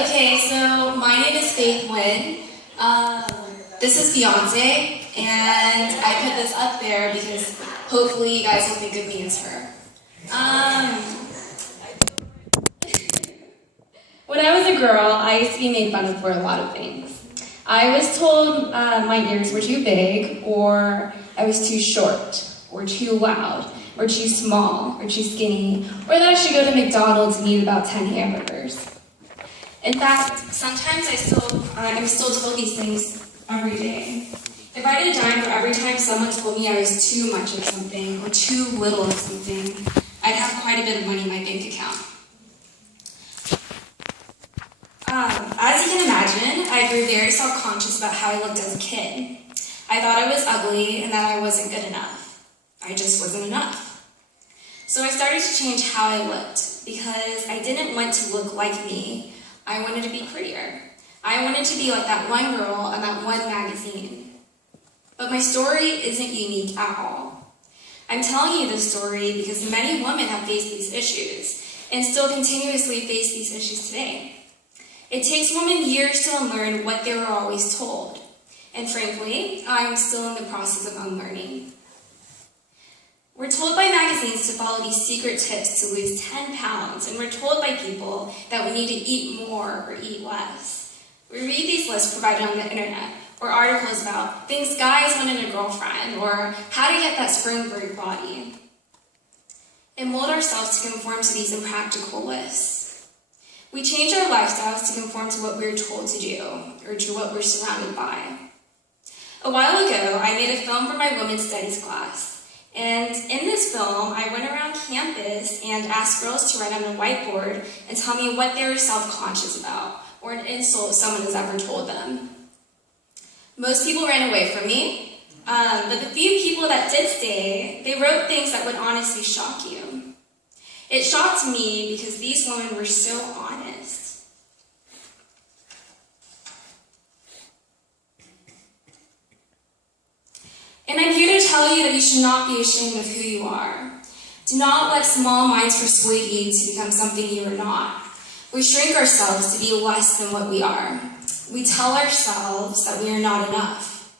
Okay, so my name is Faith Nguyen. This is Beyonce, and I put this up there because hopefully you guys will think of me as her. When I was a girl, I used to be made fun of for a lot of things. I was told my ears were too big, or I was too short, or too loud, or too small, or too skinny, or that I should go to McDonald's and eat about 10 hamburgers. In fact, sometimes I'm still told these things every day. If I had a dime for every time someone told me I was too much of something or too little of something, I'd have quite a bit of money in my bank account. As you can imagine, I grew very self-conscious about how I looked as a kid. I thought I was ugly and that I wasn't good enough. I just wasn't enough. So I started to change how I looked because I didn't want to look like me. I wanted to be prettier. I wanted to be like that one girl in that one magazine. But my story isn't unique at all. I'm telling you this story because many women have faced these issues and still continuously face these issues today. It takes women years to unlearn what they were always told. And frankly, I'm still in the process of unlearning. We're told by magazines to follow these secret tips to lose 10 pounds, and we're told by people that we need to eat more or eat less. We read these lists provided on the internet, or articles about things guys want in a girlfriend, or how to get that spring break body, and mold ourselves to conform to these impractical lists. We change our lifestyles to conform to what we're told to do, or to what we're surrounded by. A while ago, I made a film for my women's studies class. And in this film, I went around campus and asked girls to write on a whiteboard and tell me what they were self-conscious about, or an insult someone has ever told them. Most people ran away from me, but the few people that did stay, they wrote things that would honestly shock you. It shocked me because these women were so honest. And I'm here to tell you that you should not be ashamed of who you are. Do not let small minds persuade you to become something you are not. We shrink ourselves to be less than what we are. We tell ourselves that we are not enough.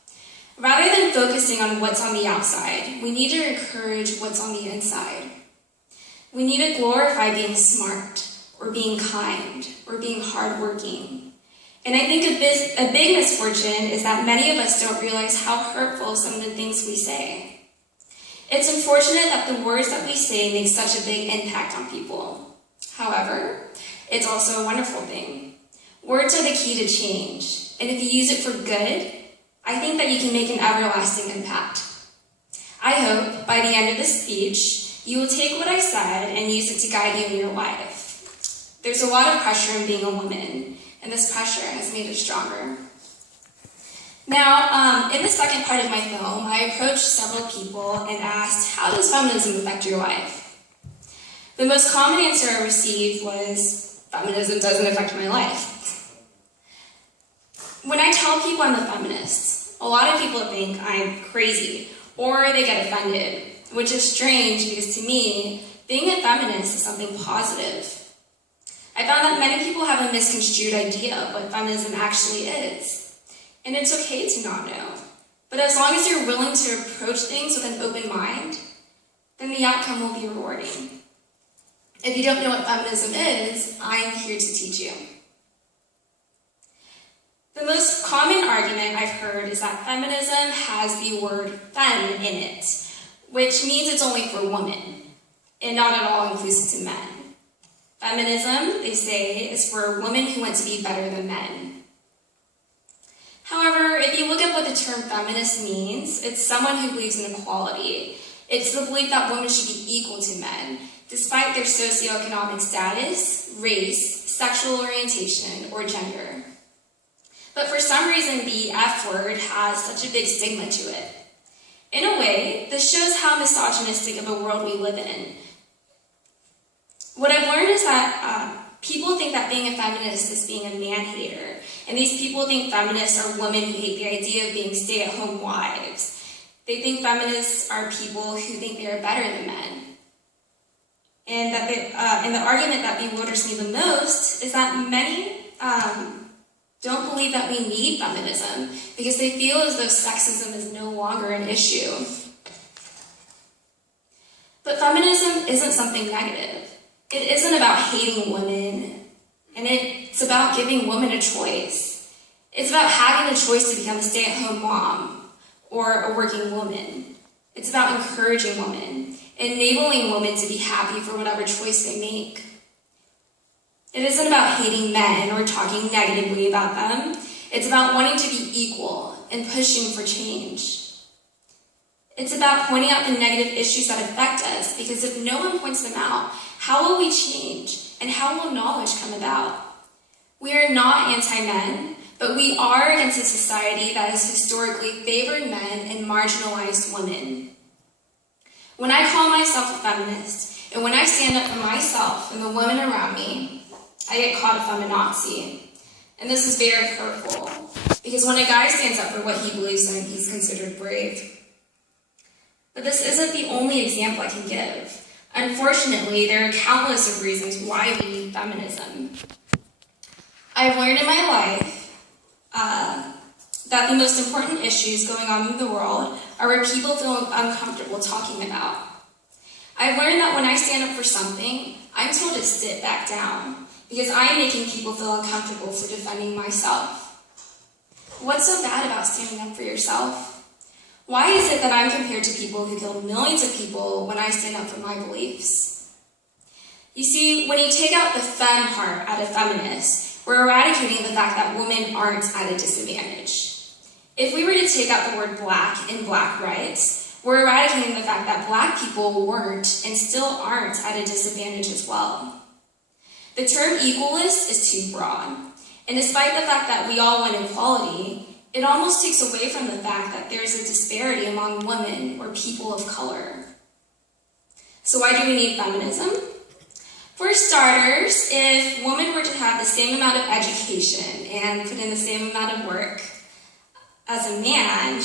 Rather than focusing on what's on the outside, we need to encourage what's on the inside. We need to glorify being smart, or being kind, or being hardworking. And I think a big misfortune is that many of us don't realize how hurtful some of the things we say. It's unfortunate that the words that we say make such a big impact on people. However, it's also a wonderful thing. Words are the key to change, and if you use it for good, I think that you can make an everlasting impact. I hope by the end of this speech, you will take what I said and use it to guide you in your life. There's a lot of pressure in being a woman, and this pressure has made us stronger. Now, in the second part of my film, I approached several people and asked, how does feminism affect your life? The most common answer I received was, feminism doesn't affect my life. When I tell people I'm a feminist, a lot of people think I'm crazy, or they get offended, which is strange because to me, being a feminist is something positive. I found that many people have a misconstrued idea of what feminism actually is. And it's okay to not know. But as long as you're willing to approach things with an open mind, then the outcome will be rewarding. If you don't know what feminism is, I'm here to teach you. The most common argument I've heard is that feminism has the word femme in it, which means it's only for women, and not at all inclusive to men. Feminism, they say, is for women who want to be better than men. However, if you look at what the term feminist means, it's someone who believes in equality. It's the belief that women should be equal to men, despite their socioeconomic status, race, sexual orientation, or gender. But for some reason, the F word has such a big stigma to it. In a way, this shows how misogynistic of a world we live in. What I've learned is that people think that being a feminist is being a man-hater, and these people think feminists are women who hate the idea of being stay-at-home wives. They think feminists are people who think they are better than men. And the argument that bewilders me the most is that many don't believe that we need feminism because they feel as though sexism is no longer an issue. But feminism isn't something negative. It isn't about hating women, and it's about giving women a choice. It's about having a choice to become a stay-at-home mom or a working woman. It's about encouraging women, enabling women to be happy for whatever choice they make. It isn't about hating men or talking negatively about them. It's about wanting to be equal and pushing for change. It's about pointing out the negative issues that affect us, because if no one points them out, how will we change and how will knowledge come about? We are not anti-men, but we are against a society that has historically favored men and marginalized women. When I call myself a feminist, and when I stand up for myself and the women around me, I get called a feminazi. And this is very hurtful, because when a guy stands up for what he believes in, he's considered brave. But this isn't the only example I can give. Unfortunately, there are countless of reasons why we need feminism. I've learned in my life that the most important issues going on in the world are where people feel uncomfortable talking about. I've learned that when I stand up for something, I'm told to sit back down, because I'm making people feel uncomfortable for defending myself. What's so bad about standing up for yourself? Why is it that I'm compared to people who killed millions of people when I stand up for my beliefs? You see, when you take out the femme part out of feminist, we're eradicating the fact that women aren't at a disadvantage. If we were to take out the word black in black rights, we're eradicating the fact that black people weren't and still aren't at a disadvantage as well. The term equalist is too broad, and despite the fact that we all want equality, it almost takes away from the fact that there's a disparity among women or people of color. So why do we need feminism? For starters, if women were to have the same amount of education and put in the same amount of work as a man,